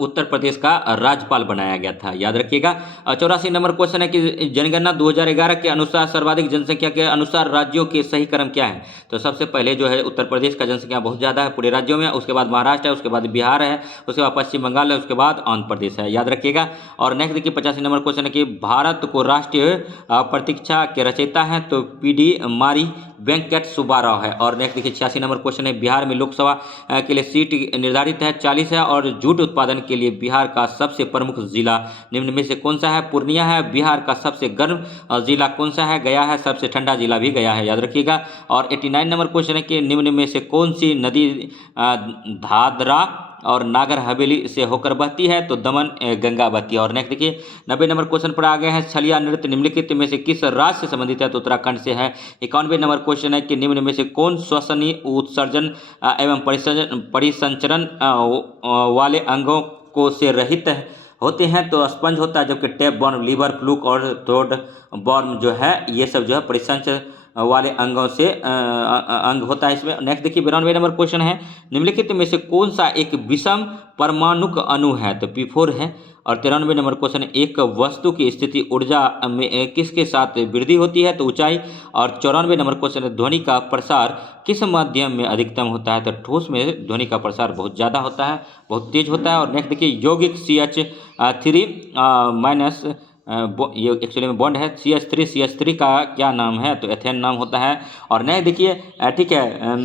उत्तर प्रदेश का राज्यपाल बनाया गया था, याद रखिएगा। 84 नंबर क्वेश्चन है कि जनगणना 2011 के अनुसार सर्वाधिक जनसंख्या के अनुसार राज्यों के सही क्रम क्या है? तो सबसे पहले जो है उत्तर प्रदेश का जनसंख्या बहुत ज़्यादा है पूरे राज्यों में, उसके बाद महाराष्ट्र है, उसके बाद बिहार है, उसके बाद पश्चिम बंगाल है, उसके बाद आंध्र प्रदेश है, याद रखिएगा। और नेक्स्ट देखिए, 85 नंबर क्वेश्चन है कि भारत को राष्ट्रीय प्रतीक्षा के रचयिता हैं, तो पीडी मारी वेंकट सुब्बाराव है। और नेक्स्ट देखिए, 86 नंबर क्वेश्चन है बिहार में लोकसभा के लिए सीट निर्धारित है 40 है। और जूट उत्पादन के लिए बिहार का सबसे प्रमुख जिला निम्न में से कौन सा है? पूर्णिया है। बिहार का सबसे गर्म जिला कौन सा है? गया है। सबसे ठंडा जिला भी गया है, याद रखिएगा। और 89 नंबर क्वेश्चन है कि निम्न में से कौन सी नदी दादरा और नागर हवेली से होकर बहती है? तो दमन गंगा बहती है। और नेक्स्ट देखिए, 90 नंबर क्वेश्चन पर आ गए हैं छलिया नृत्य निम्नलिखित में से किस राज्य से संबंधित है? तो उत्तराखंड से है। 91 नंबर क्वेश्चन है कि निम्न में से कौन श्वसनीय उत्सर्जन एवं परिसंचरण वाले अंगों को से रहित होते हैं? तो स्पंज होता है, जबकि टैप बॉर्म, लीवर, फ्लूक और थ्रोट बॉर्म जो है ये सब जो है परिसंचरण वाले अंगों से अंग होता है इसमें। नेक्स्ट देखिए, 92 नंबर क्वेश्चन है निम्नलिखित में से कौन सा एक विषम परमाणुक अणु है? तो P4 है। और 93 नंबर क्वेश्चन है एक वस्तु की स्थिति ऊर्जा में किसके साथ वृद्धि होती है? तो ऊंचाई। और 94 नंबर क्वेश्चन है ध्वनि का प्रसार किस माध्यम में अधिकतम होता है? तो ठोस में ध्वनि का प्रसार बहुत ज़्यादा होता है, बहुत तेज होता है। और नेक्स्ट देखिए, यौगिक CH3- ये एक्चुअली में बॉन्ड है CH3 का क्या नाम है, तो एथेन नाम होता है। और नहीं देखिए ठीक है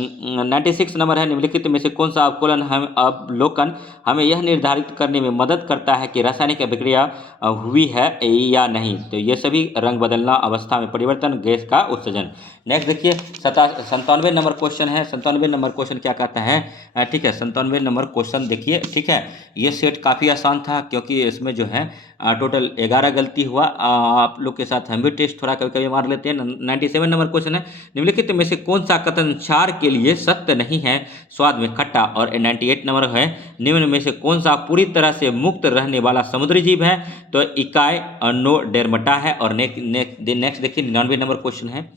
96 नंबर है, निम्नलिखित में से कौन सा अवलोकन हमें यह निर्धारित करने में मदद करता है कि रासायनिक अभिक्रिया हुई है या नहीं, तो ये सभी रंग बदलना, अवस्था में परिवर्तन, गैस का उत्सर्जन। नेक्स्ट देखिए 97 नंबर क्वेश्चन है। 97 नंबर क्वेश्चन क्या कहता है ठीक है 97 नंबर क्वेश्चन देखिए ठीक है, ये सेट काफ़ी आसान था क्योंकि इसमें जो है टोटल 11 गलती हुआ। आप लोग के साथ हम भी टेस्ट थोड़ा कभी कभी मार लेते हैं। 97 नंबर क्वेश्चन है, निम्नलिखित में से कौन सा कथन क्षार के लिए सत्य नहीं है, स्वाद में खट्टा। और 98 नंबर है, निम्न में से कौन सा पूरी तरह से मुक्त रहने वाला समुद्री जीव है, तो इकाई अनोडेर्मटा है। और नेक्स्ट देखिए 99 नंबर क्वेश्चन है,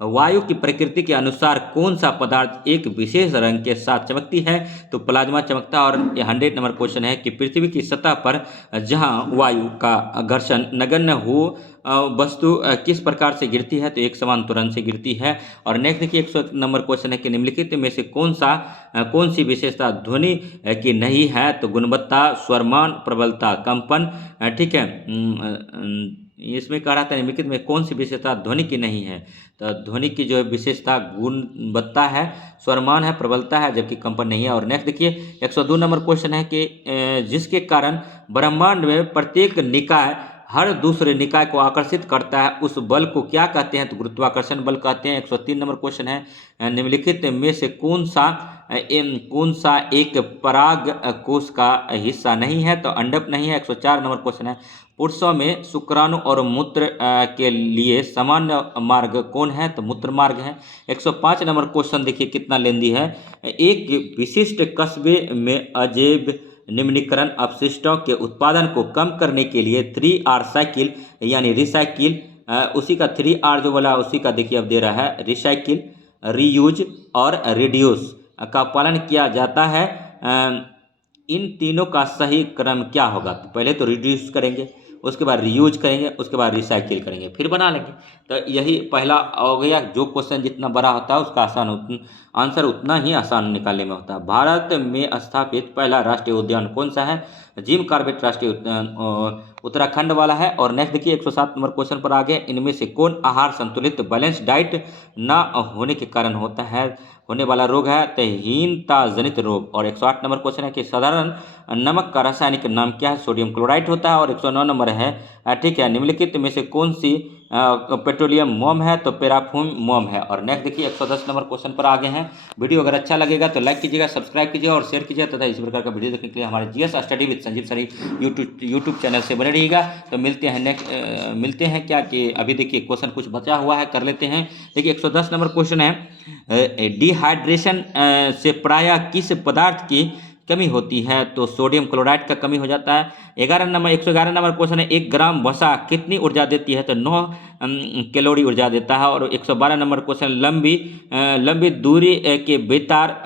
वायु की प्रकृति के अनुसार कौन सा पदार्थ एक विशेष रंग के साथ चमकती है, तो प्लाज्मा चमकता। और 100 नंबर क्वेश्चन है कि पृथ्वी की सतह पर जहां वायु का घर्षण नगण्य हो वस्तु किस प्रकार से गिरती है, तो एक समान त्वरण से गिरती है। और नेक्स्ट देखिए 101 नंबर क्वेश्चन है कि निम्नलिखित में से कौन सी विशेषता ध्वनि की नहीं है, तो गुणवत्ता, स्वरमान, प्रबलता, कंपन। ठीक है इसमें कह रहा था निम्नलिखित में कौन सी विशेषता ध्वनि की नहीं है, तो ध्वनि की जो है विशेषता गुणवत्ता है, स्वरमान है, प्रबलता है, जबकि कंपन नहीं है। और नेक्स्ट देखिए 102 नंबर क्वेश्चन है कि जिसके कारण ब्रह्मांड में प्रत्येक निकाय हर दूसरे निकाय को आकर्षित करता है, उस बल को क्या कहते हैं, तो गुरुत्वाकर्षण बल कहते हैं। 103 नंबर क्वेश्चन है, निम्नलिखित में से कौन सा एक पराग कोश का हिस्सा नहीं है, तो अंडक नहीं है। 104 नंबर क्वेश्चन है, पुरुषों में शुक्राणु और मूत्र के लिए सामान्य मार्ग कौन है, तो मूत्र मार्ग है। 105 नंबर क्वेश्चन देखिए कितना लेंदी है, एक विशिष्ट कस्बे में अजैव निम्नीकरण अपशिष्टों के उत्पादन को कम करने के लिए 3R साइकिल यानी रिसाइकिल, उसी का 3R जो बोला उसी का देखिए अब दे रहा है, रिसाइकिल, रीयूज और रिड्यूस का पालन किया जाता है। इन तीनों का सही क्रम क्या होगा, तो पहले तो रिड्यूस करेंगे, उसके बाद रीयूज करेंगे, उसके बाद रिसाइकिल करेंगे, फिर बना लेंगे। तो यही पहला हो गया। जो क्वेश्चन जितना बड़ा होता है उसका आंसर उतना ही आसान निकालने में होता है। भारत में स्थापित पहला राष्ट्रीय उद्यान कौन सा है, जिम कॉर्बेट राष्ट्रीय उद्यान उत्तराखंड वाला है। और नेक्स्ट देखिए 107 नंबर क्वेश्चन पर आ गए, इनमें से कौन आहार संतुलित बैलेंस डाइट ना होने के कारण होने वाला रोग है, तो हीनता जनित रोग। और 108 नंबर क्वेश्चन है कि साधारण नमक का रासायनिक नाम क्या है, सोडियम क्लोराइड होता है। और 109 नंबर है ठीक है निम्नलिखित में से कौन सी पेट्रोलियम मोम है, तो पैराफूम मोम है। और नेक्स्ट देखिए 110 नंबर क्वेश्चन पर आगे हैं। वीडियो अगर अच्छा लगेगा तो लाइक कीजिएगा, सब्सक्राइब कीजिएगा और शेयर कीजिएगा तथा इसी प्रकार का वीडियो देखने के लिए हमारे जीएस स्टडी विद संजीव सरी यूट्यूब चैनल से बने रहिएगा। तो मिलते हैं क्या कि अभी देखिए क्वेश्चन कुछ बचा हुआ है, कर लेते हैं। देखिए 110 नंबर क्वेश्चन है, डिहाइड्रेशन से प्रायः किस पदार्थ की कमी होती है, तो सोडियम क्लोराइड का कमी हो जाता है। 111 नंबर क्वेश्चन है, 1 ग्राम वसा कितनी ऊर्जा देती है, तो 9 कैलोरी ऊर्जा देता है। और 112 नंबर क्वेश्चन, लंबी दूरी के बेतार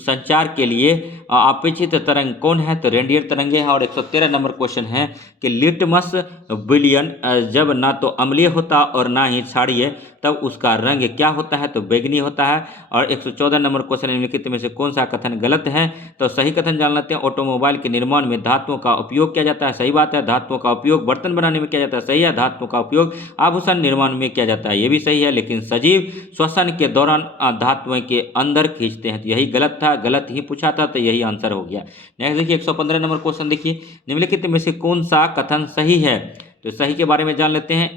संचार के लिए अपेक्षित तरंग कौन है, तो रेडियल तरंगे है। और 113 नंबर क्वेश्चन है कि लिटमस विलयन जब ना तो अम्लीय होता और ना ही क्षारीय, तब उसका रंग क्या होता है, तो बैगनी होता है। और 114 नंबर क्वेश्चन, निम्नलिखित में से कौन सा कथन गलत है, तो सही कथन जान लेते हैं। ऑटोमोबाइल के निर्माण में धातुओं का उपयोग किया जाता है, सही बात है। धातुओं का उपयोग बर्तन बनाने में किया जाता है, सही है। धातुओं का उपयोग आभूषण निर्माण में किया जाता है, ये भी सही है। लेकिन सजीव श्वसन के दौरान धातुओं के अंदर खींचते हैं, तो यही गलत था, गलत ही पूछा था, तो यही आंसर हो गया। नेक्स्ट देखिए 115 नंबर क्वेश्चन देखिए, निम्नलिखित में से कौन सा कथन सही है, तो सही के बारे में जान लेते हैं।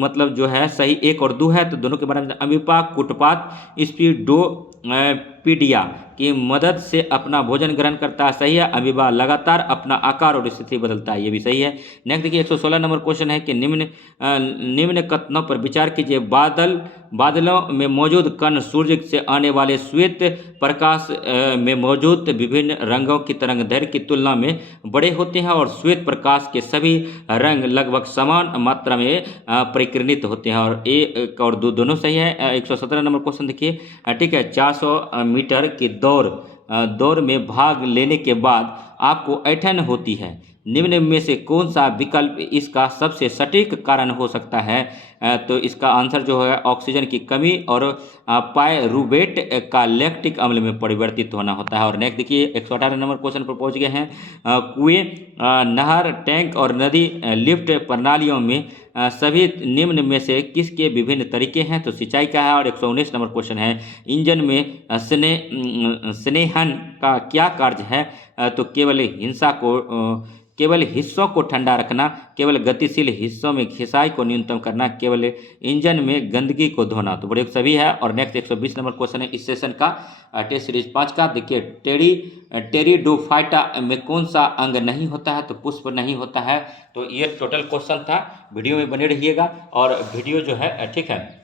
मतलब जो है सही 1 और 2 है, तो दोनों के बारे में। अमीबा कुटपात स्पीडोपीडिया की मदद से अपना भोजन ग्रहण करता है, सही है। अमीबा लगातार अपना आकार और स्थिति बदलता है, ये भी सही है। नेक्स्ट देखिए 116 नंबर क्वेश्चन है कि निम्न कथनों पर विचार कीजिए। बादलों में मौजूद कण सूर्य से आने वाले श्वेत प्रकाश में मौजूद विभिन्न रंगों की तरंगदैर्घ्य की तुलना में बड़े होते हैं, और श्वेत प्रकाश के सभी रंग लगभग समान मात्रा में परिकीर्णित होते हैं। और 1 और 2 दोनों सही है। 117 नंबर क्वेश्चन देखिए ठीक है, 400 मीटर की दौड़ में भाग लेने के बाद आपको ऐंठन होती है, निम्न में से कौन सा विकल्प इसका सबसे सटीक कारण हो सकता है? तो इसका आंसर जो है ऑक्सीजन की कमी और पायरूवेट का लैक्टिक अम्ल में परिवर्तित होना होता है। और नेक्स्ट देखिए 118 नंबर क्वेश्चन पर पहुंच गए हैं। कुएं, नहर, टैंक और नदी लिफ्ट प्रणालियों में सभी निम्न में से किसके विभिन्न तरीके हैं? तो सिंचाई का है। और 119 नंबर क्वेश्चन है, इंजन में स्नेहन का क्या कार्य है? तो केवल हिस्सों को ठंडा रखना, केवल गतिशील हिस्सों में खिंचाई को न्यूनतम करना, केवल इंजन में गंदगी को धोना। तो बड़े सभी है। और नेक्स्ट 120 नंबर क्वेश्चन है इस सेशन का टेस्ट सीरीज 5 का। देखिए टेरिडोफाइटा में कौन सा अंग नहीं होता है? तो पुष्प नहीं होता है। तो ये टोटल क्वेश्चन था। वीडियो में बने रहिएगा और वीडियो जो है ठीक है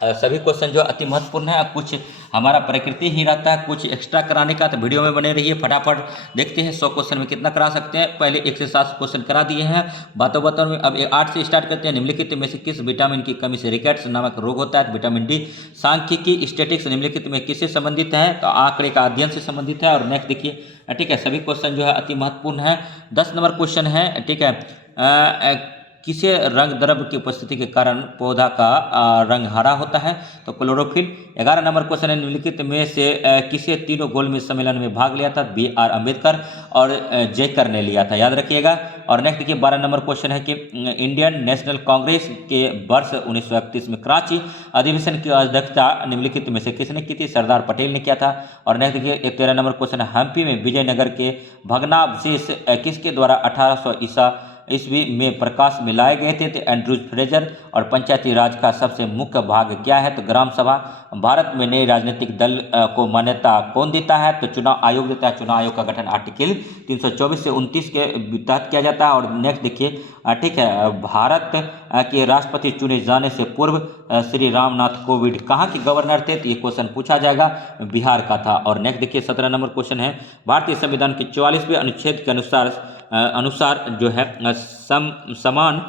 सभी क्वेश्चन जो अति महत्वपूर्ण है। कुछ हमारा प्रकृति ही रहता है, कुछ एक्स्ट्रा कराने का, तो वीडियो में बने रहिए। फटाफट देखते हैं 100 क्वेश्चन में कितना करा सकते हैं। पहले 1 से 7 क्वेश्चन करा दिए हैं बातों में। अब 8 से स्टार्ट करते हैं। निम्नलिखित में से किस विटामिन की कमी से रिकेट्स नामक रोग होता है? Vitamin D. सांख्यिकी स्टैटिक्स निम्नलिखित में किससे संबंधित है? तो आंकड़े का अध्ययन से संबंधित है। और नेक्स्ट देखिए ठीक है सभी क्वेश्चन जो है अति महत्वपूर्ण है। 10 नंबर क्वेश्चन है ठीक है, किसे रंग द्रव्य की उपस्थिति के कारण पौधा का रंग हरा होता है? तो क्लोरोफिल। 11 नंबर क्वेश्चन है, निम्नलिखित में से किसे तीनों गोलमेज सम्मेलन में भाग लिया था? BR अम्बेडकर और जयकर ने लिया था, याद रखिएगा। और नेक्स्ट देखिए 12 नंबर क्वेश्चन है कि इंडियन नेशनल कांग्रेस के वर्ष 1931 में कराची अधिवेशन की अध्यक्षता निम्नलिखित में से किसने की थी? सरदार पटेल ने किया था। और नेक्स्ट देखिए 13 नंबर क्वेश्चन है, हम्पी में विजयनगर के भग्नावशेष किसके द्वारा 1800 ईस्वी में प्रकाश में लाए गए थे? तो एंड्रूज फ्रेजर। और पंचायती राज का सबसे मुख्य भाग क्या है? तो ग्राम सभा। भारत में नए राजनीतिक दल को मान्यता कौन देता है? तो चुनाव आयोग देता है। चुनाव आयोग का गठन आर्टिकल 324 से 29 के तहत किया जाता है। और नेक्स्ट देखिए ठीक है, भारत के राष्ट्रपति चुने जाने से पूर्व श्री रामनाथ कोविंद कहाँ के गवर्नर थे? तो ये क्वेश्चन पूछा जाएगा, बिहार का था। और नेक्स्ट देखिए 17 नंबर क्वेश्चन है, भारतीय संविधान के 44वें अनुच्छेद के अनुसार जो है समान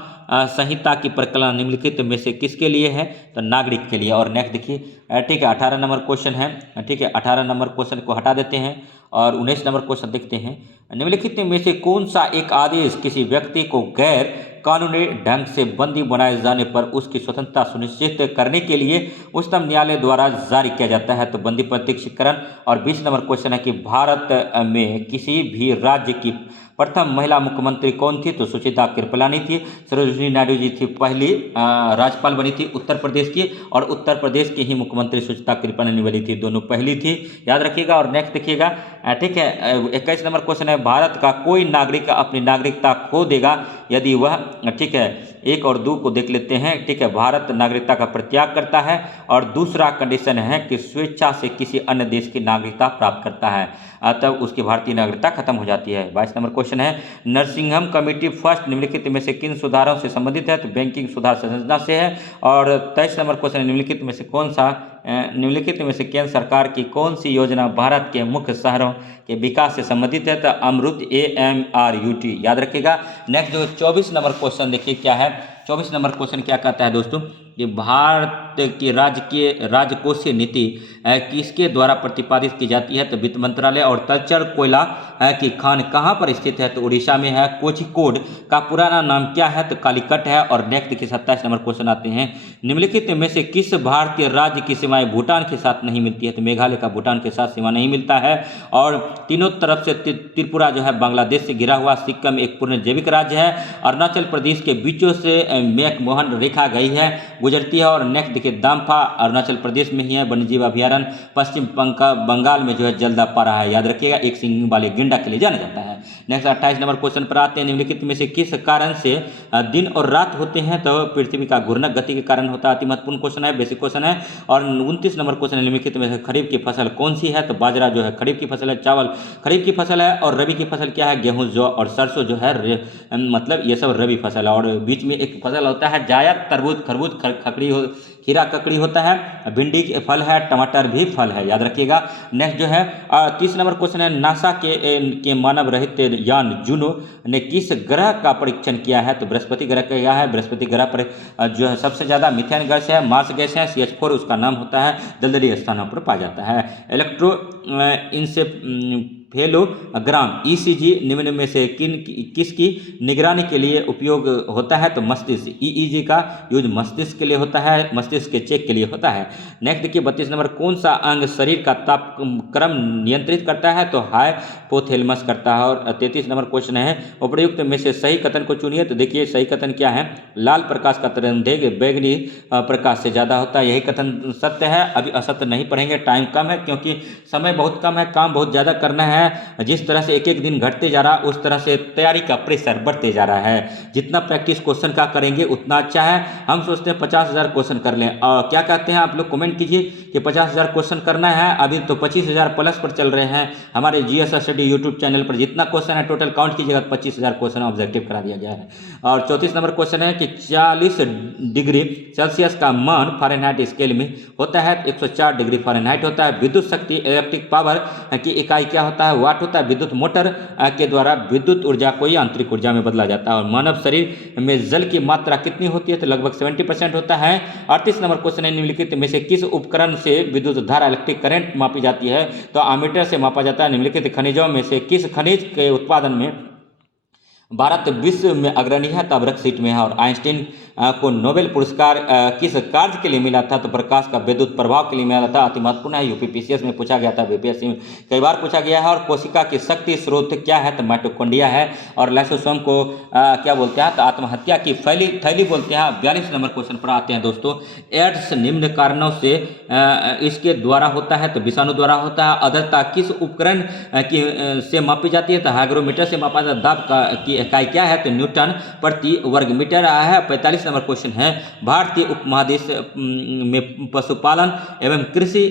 संहिता की प्रकलन निम्नलिखित में से किसके लिए है? तो नागरिक के लिए। और नेक्स्ट देखिए ठीक है 18 नंबर क्वेश्चन है ठीक है, 18 नंबर क्वेश्चन को हटा देते हैं और 19 नंबर क्वेश्चन देखते हैं। निम्नलिखित में से कौन सा एक आदेश किसी व्यक्ति को गैर कानूनी ढंग से बंदी बनाए जाने पर उसकी स्वतंत्रता सुनिश्चित करने के लिए उच्चतम न्यायालय द्वारा जारी किया जाता है? तो बंदी प्रत्यक्षीकरण। और 20 नंबर क्वेश्चन है कि भारत में किसी भी राज्य की प्रथम महिला मुख्यमंत्री कौन थी? तो सुचित्रा कृपलानी थी। सरोजिनी नायडू जी थी पहली राज्यपाल बनी थी उत्तर प्रदेश की, और उत्तर प्रदेश की ही मुख्यमंत्री सुचित्रा कृपलानी बनी थी, दोनों पहली थी, याद रखिएगा। और नेक्स्ट देखिएगा ठीक है 21 नंबर क्वेश्चन है, भारत का कोई नागरिक अपनी नागरिकता खो देगा यदि वह ठीक है 1 और 2 को देख लेते हैं ठीक है, भारत नागरिकता का परित्याग करता है। और दूसरा कंडीशन है कि स्वेच्छा से किसी अन्य देश की नागरिकता प्राप्त करता है, तब उसकी भारतीय नागरिकता खत्म हो जाती है। 22 नंबर क्वेश्चन है, नरसिंघम कमेटी फर्स्ट निम्नलिखित में से किन सुधारों से संबंधित है? तो बैंकिंग सुधार संरचना से है। और 23 नंबर क्वेश्चन है, निम्नलिखित में से निम्नलिखित में से केंद्र सरकार की कौन सी योजना भारत के मुख्य शहरों के विकास से संबंधित है? तो अमृत AMRUT, याद रखिएगा। नेक्स्ट जो 24 नंबर क्वेश्चन देखिए क्या है। 24 नंबर क्वेश्चन क्या कहता है दोस्तों कि भारत की राजकोषीय नीति किसके द्वारा प्रतिपादित की जाती है? तो वित्त मंत्रालय। और तलचर कोयला की खान कहाँ पर स्थित है? तो उड़ीसा में है। कोझिकोड का पुराना नाम क्या है? तो कालीकट है। और नेक्स्ट देखिए 27 नंबर क्वेश्चन आते हैं, निम्नलिखित में से किस भारतीय राज्य की सीमाएं भूटान के साथ नहीं मिलती है? तो मेघालय का भूटान के साथ सीमा नहीं मिलता है। और तीनों तरफ से त्रिपुरा जो है बांग्लादेश से घिरा हुआ, सिक्किम एक पूर्ण जैविक राज्य है, अरुणाचल प्रदेश के बीचों से मैकमोहन रेखा गई है गुजरती है। और नेक्स्ट देखिए दाम्फा अरुणाचल प्रदेश में ही है, वन्यजीव अभ्यारण्य पश्चिम बंगाल में जो है जलदापारा है, याद रखिएगा, एक सिंग वाले गेंडा के लिए जाना जाता है। नेक्स्ट 28 नंबर क्वेश्चन पर आते हैं, निम्नलिखित में से किस कारण से दिन और रात होते हैं? तो पृथ्वी का घूर्णक गति के कारण होता है। अति महत्वपूर्ण क्वेश्चन है, बेसिक क्वेश्चन है। और 29 नंबर क्वेश्चन है, निम्नलिखित में से खरीफ की फसल कौन सी है? तो बाजरा जो है खरीफ की फसल है, चावल खरीफ की फसल है। और रबी की फसल क्या है? गेहूं, जौ और सरसों जो है मतलब ये सब रबी फसल है। और बीच में एक फसल होता है जायद, तरबूज, खरबूज, खकड़ी खीरा ककड़ी होता है, भिंडी के फल है, टमाटर भी फल है, याद रखिएगा। नेक्स्ट जो है 30 नंबर क्वेश्चन है, नासा के मानव रहित यान जूनो ने किस ग्रह का परीक्षण किया है? तो बृहस्पति ग्रह का किया है। बृहस्पति ग्रह पर जो है सबसे ज़्यादा मीथेन गैस है, मार्स गैस है, CH4 उसका नाम होता है, दलदली स्थानों पर पाया जाता है। फेलोग्राम ईसीजी निम्न में से किसकी निगरानी के लिए उपयोग होता है? तो मस्तिष्क। ईईजी का यूज मस्तिष्क के लिए होता है, मस्तिष्क के चेक के लिए होता है। नेक्स्ट देखिए 32 नंबर, कौन सा अंग शरीर का तापक्रम नियंत्रित करता है? तो हाइपोथैलेमस करता है। और 33 नंबर क्वेश्चन है, उपर्युक्त में से सही कथन को चुनिए। तो देखिए सही कथन क्या है? लाल प्रकाश का तरंगदैर्घ्य बैगनी प्रकाश से ज़्यादा होता है, यही कथन सत्य है। अभी असत्य नहीं पढ़ेंगे, टाइम कम है क्योंकि समय बहुत कम है, काम बहुत ज़्यादा करना है। जिस तरह से एक एक दिन घटते जा रहा है उस तरह से तैयारी का प्रेशर बढ़ते जा रहा है। जितना प्रैक्टिस क्वेश्चन का करेंगे उतना अच्छा है। हम सोचते हैं 50,000 क्वेश्चन कर लें, और क्या कहते हैं आप लोग कमेंट कीजिए कि 50,000 क्वेश्चन करना है। अभी तो 25,000 प्लस पर चल रहे हैं। हमारे जीएस स्टडी यूट्यूब चैनल पर जितना क्वेश्चन है टोटल काउंट कीजिएगा, 25,000 क्वेश्चन ऑब्जेक्टिव करा दिया गया है। और 34 नंबर क्वेश्चन है कि 40 डिग्री सेल्सियस का मान फ़ारेनहाइट स्केल में होता है, 104 डिग्री फ़ारेनहाइट होता है। विद्युत शक्ति इलेक्ट्रिक पावर की इकाई क्या होता है? वाट होता है। विद्युत मोटर के द्वारा विद्युत ऊर्जा को आंतरिक ऊर्जा में बदला जाता है। और मानव शरीर में जल की मात्रा कितनी होती है? तो लगभग 70% होता है। 38 नंबर क्वेश्चन है, निम्नलिखित में से किस उपकरण से विद्युत धारा इलेक्ट्रिक करंट मापी जाती है? तो अमीटर से मापा जाता है। निम्नलिखित खनिजों में से किस खनिज के उत्पादन में भारत विश्व में अग्रणी है? तब रक्षित में है। और आइंस्टीन को नोबेल पुरस्कार किस कार्य के लिए मिला था? तो प्रकाश का विद्युत प्रभाव के लिए मिला था। अति महत्वपूर्ण है, यूपीपीसीएस में पूछा गया था, बीपीएससी में कई बार पूछा गया है। और कोशिका की शक्ति स्रोत क्या है? तो माइटोकॉन्ड्रिया है। और लाइसोसोम को क्या बोलते हैं? तो आत्महत्या की थैली बोलते हैं। 42 नंबर क्वेश्चन पर आते हैं दोस्तों। एड्स निम्न कारणों से इसके द्वारा होता है? तो विषाणु द्वारा होता है। आर्द्रता किस उपकरण से मापी जाती है? तो हाइग्रोमीटर से मापा जाता है। दाब की इकाई क्या है? तो न्यूटन प्रति वर्ग मीटर है। 45 नंबर क्वेश्चन है, भारतीय उपमहादेश में पशुपालन एवं कृषि